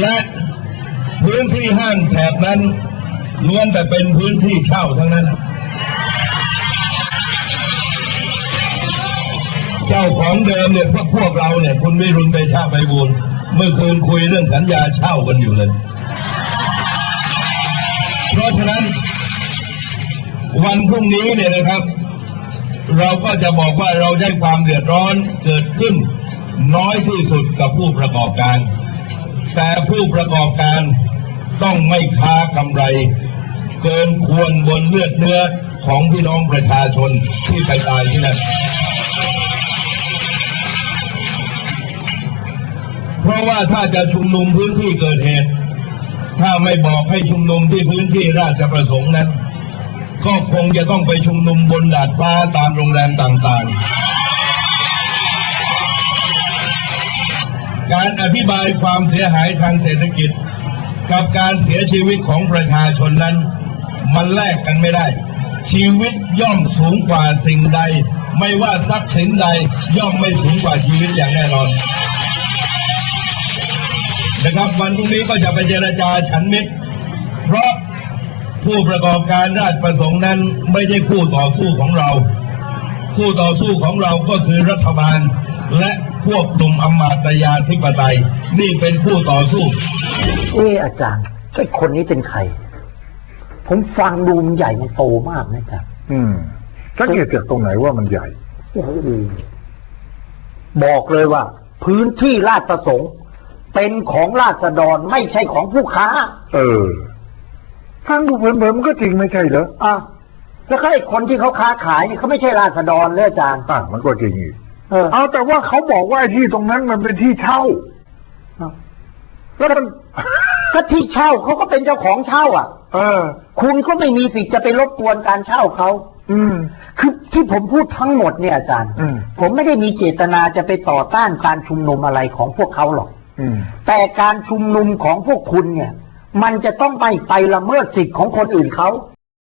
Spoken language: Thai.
และพื้นที่ห้างแถบนั้นล้วนแต่เป็นพื้นที่เช่าทั้งนั้น เจ้าของเดิมเนี่ยพวกพวกเราเนี่ย คุณวิรุณไปชาไปบูลเมื่อคืนคุยเรื่องสัญญาเช่ากันอยู่เลย เพราะฉะนั้น วันพรุ่งนี้เนี่ยนะครับ เราก็จะบอกว่าเราได้ความเดือดร้อนเกิดขึ้น น้อยที่สุดกับผู้ประกอบการ แต่ผู้ประกอบการต้องไม่ค้ากำไร เกินควรบนเลือดเนื้อของพี่น้องประชาชนที่ไปตายที่นั่นเพราะว่าถ้าจะชุมนุมพื้นที่เกิดเหตุ ถ้าไม่บอกให้ชุมนุมที่พื้นที่ราชประสงค์นั้น ก็คงจะต้องไปชุมนุมบนดาดฟ้าตามโรงแรมต่างๆ การอธิบายความเสียหายทางเศรษฐกิจ กับการเสียชีวิตของประชาชนนั้น มันแลกกันไม่ได้ ชีวิตย่อมสูงกว่าสิ่งใด ไม่ว่าทรัพย์สินใดย่อมไม่สูงกว่าชีวิตอย่างแน่นอนนะครับวันพรุ่งนี้ก็จะไปเจรจาฉันมิตร เพราะผู้ประกอบการราชประสงค์นั้นไม่ใช่คู่ต่อสู้ของเรา คู่ต่อสู้ของเราก็คือรัฐบาลและ พวกกลุ่มอำมาตยาธิปไตย นี่เป็นคู่ต่อสู้ เอออาจารย์ไอ้คนนี้เป็นใคร ผมฟังดูมันใหญ่มันโตมากนะอาจารย์อืมสังเกตจากตรงไหนว่ามันใหญ่ โอ้โหบอกเลยว่า พื้นที่ราชประสงค์ เป็นของราษฎรไม่ใช่ของผู้ค้า เออ ฟังดูเหมือนๆมันก็จริงไม่ใช่เหรออะแล้วก็ไอ้คนที่เขาค้าขายเนี่ยเขาไม่ใช่ราษฎรเลยอาจารย์ อะมันก็จริงอีก เออ เอาแต่ว่าเขาบอกว่าไอ้ที่ตรงนั้นมันเป็นที่เช่าแล้วมัน ก็ที่เช่าเขาก็เป็นเจ้าของเช่าอะ เออ คุณก็ไม่มีสิทธิ์จะไปรบกวนการเช่าเขาอืม คือที่ผมพูดทั้งหมดเนี่ยอาจารย์ อืม ผมไม่ได้มีเจตนาจะไปต่อต้านการชุมนุมอะไรของพวกเขาหรอก อืม แต่การชุมนุมของพวกคุณเนี่ย มันจะต้องไม่ไปละเมิดสิทธิ์ของคนอื่นเขา